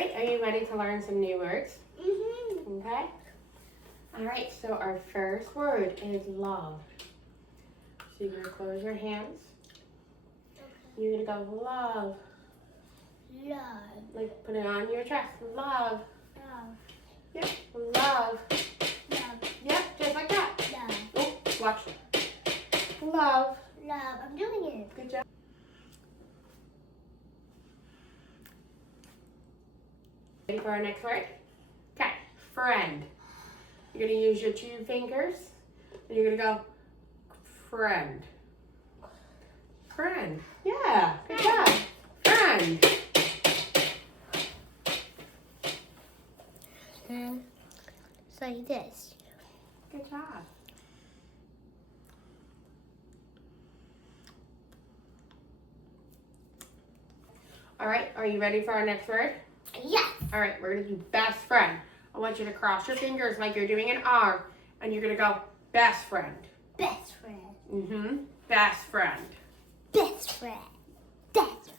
right, are you ready to learn some new words? Mm-hmm. Okay. All right, so our first word is love. So you're gonna close your hands. Okay. You're gonna go love. Love. Like put it on your chest. Love. Love. Yep. Love. Love. Yep, just like that. Love. Oh, watch. Love. Love. I'm doing it. Good job. Ready for our next word? Okay, friend. You're gonna use your 2 fingers and you're gonna go friend. Friend. Yeah, good job. Friend. It's like this. Good job. All right, are you ready for our next word? Yes. All right, we're gonna do best friend. I want you to cross your fingers like you're doing an R, and you're gonna go best friend. Best friend. Mm-hmm. Best friend. Best friend. Best friend.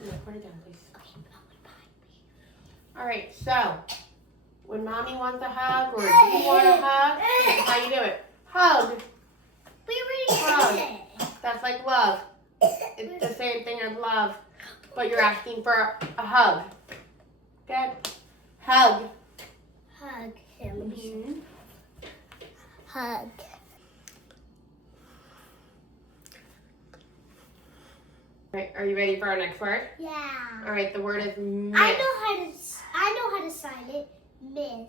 No, put it down, please. All right, so when mommy wants a hug or you want a hug, this is how you do it. Hug. We already did it. That's like love. It's the same thing as love, but you're asking for a hug. Good. Hug. Hug him. Mm-hmm. Hug. All right, are you ready for our next word? Yeah. All right, the word is miss. I know how to sign it. Miss.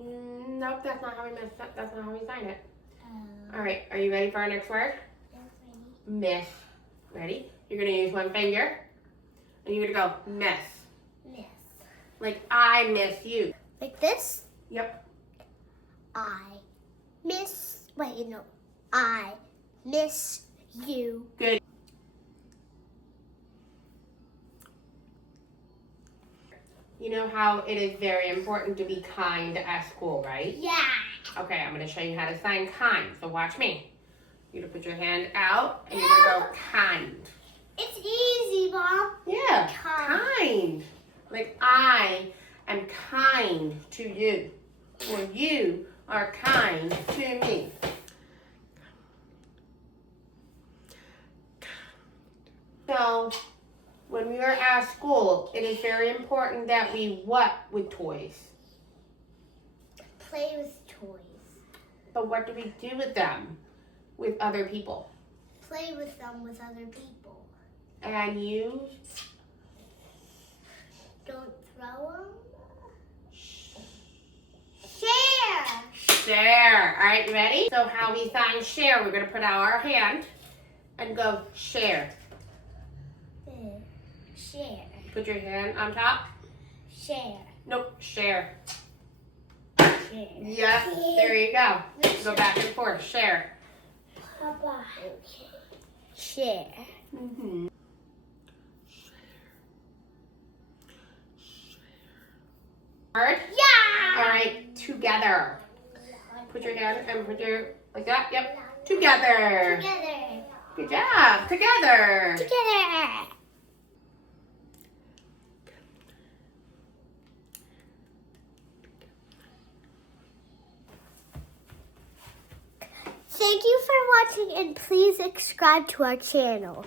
Nope, that's not how we miss. That's not how we sign it. Oh. All right, are you ready for our next word? That's ready. Miss. Ready? You're gonna use 1 finger, and you're gonna go miss. Miss. Like I miss you. Like this? Yep. I miss. Wait, no. I miss you. Good. You know how it is very important to be kind at school, right? Yeah. Okay, I'm gonna show you how to sign kind. So watch me. You're gonna put your hand out, and you're gonna go kind. It's easy, Mom. Yeah, Kind. kind. Like I am kind to you, or you are kind to me. So, when we are at school, it is very important that we what with toys? Play with toys. But what do we do with them? With other people. Play with them with other people. And you Don't throw them. Share. share. All right, you ready? So how we sign share, we're gonna put out our hand and go share. Share. Put your hand on top. Share. Nope, share. Share. Yes, there you go. Go back and forth, share. Papa. Okay. Share. Mm-hmm. Word? Yeah. All right, together. Put your hand and put your, like that, yep. Together. Together. Good job, together. Together. Thank you for watching and please subscribe to our channel.